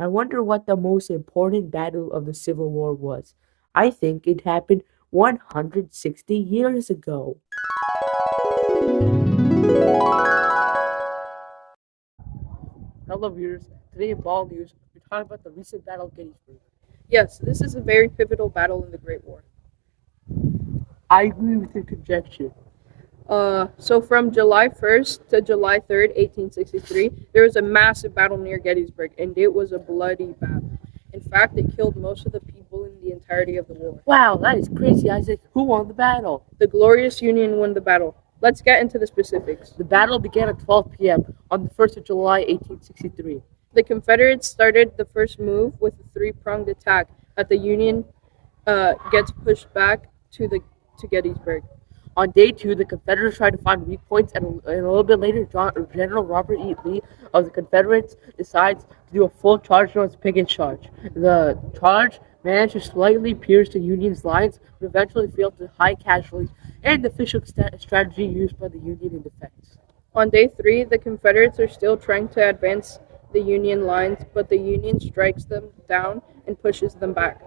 I wonder what the most important battle of the Civil War was. I think it happened 160 years ago. Hello, viewers. Today in Ball News, we're talking about the recent Battle of Gettysburg. Yes, this is a very pivotal battle in the Great War. I agree with your conjecture. So from July 1st to July 3rd, 1863, there was a massive battle near Gettysburg, and it was a bloody battle. In fact, it killed most of the people in the entirety of the war. Wow, that is crazy, Isaac. Who won the battle? The glorious Union won the battle. Let's get into the specifics. The battle began at 12 p.m. on the 1st of July, 1863. The Confederates started the first move with a three-pronged attack that the Union gets pushed back to Gettysburg. On day two, the Confederates tried to find weak points, and a little bit later, General Robert E. Lee of the Confederates decides to do a full charge known as Pickett Charge. The charge managed to slightly pierce the Union's lines, but eventually failed to high casualties and the official strategy used by the Union in defense. On day three, the Confederates are still trying to advance the Union lines, but the Union strikes them down and pushes them back.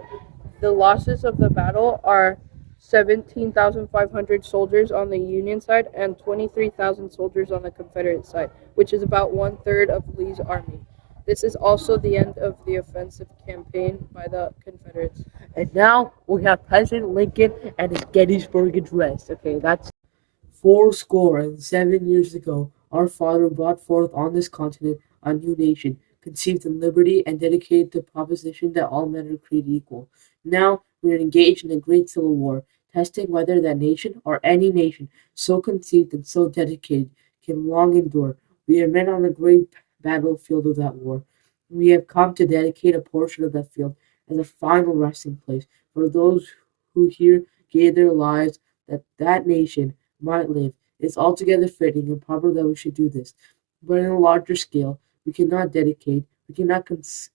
The losses of the battle are 17,500 soldiers on the Union side and 23,000 soldiers on the Confederate side, which is about one third of Lee's army. This is also the end of the offensive campaign by the Confederates. And now we have President Lincoln and his Gettysburg Address. Okay, that's 4 score and 7 years ago, our Father brought forth on this continent a new nation, conceived in liberty and dedicated to the proposition that all men are created equal. Now we are engaged in a great civil war, testing whether that nation or any nation so conceived and so dedicated can long endure. We are men on the great battlefield of that war. We have come to dedicate a portion of that field as a final resting place for those who here gave their lives that that nation might live. It is altogether fitting and proper that we should do this. But in a larger scale, we cannot dedicate, we cannot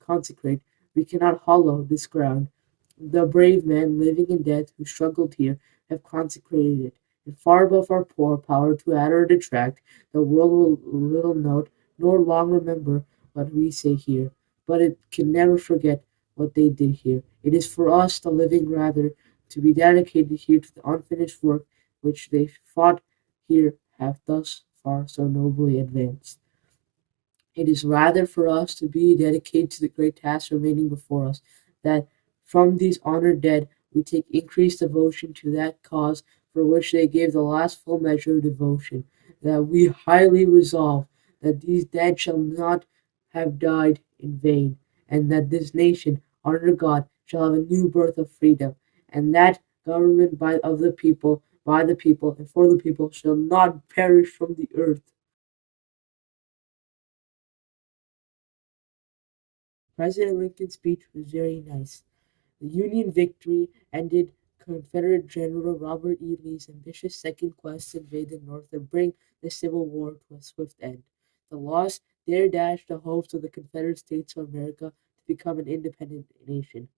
consecrate, we cannot hallow this ground. The brave men, living and dead, who struggled here, have consecrated it. And far above our poor power to add or detract, the world will little note nor long remember what we say here. But it can never forget what they did here. It is for us, the living, rather, to be dedicated here to the unfinished work which they fought here have thus far so nobly advanced. It is rather for us to be dedicated to the great task remaining before us, that from these honored dead we take increased devotion to that cause for which they gave the last full measure of devotion, that we highly resolve that these dead shall not have died in vain, and that this nation, under God, shall have a new birth of freedom, and that government of the people, by the people, and for the people shall not perish from the earth. President Lincoln's speech was very nice. The Union victory ended Confederate General Robert E. Lee's ambitious second quest to invade the North and bring the Civil War to a swift end. The loss there dashed the hopes of the Confederate States of America to become an independent nation.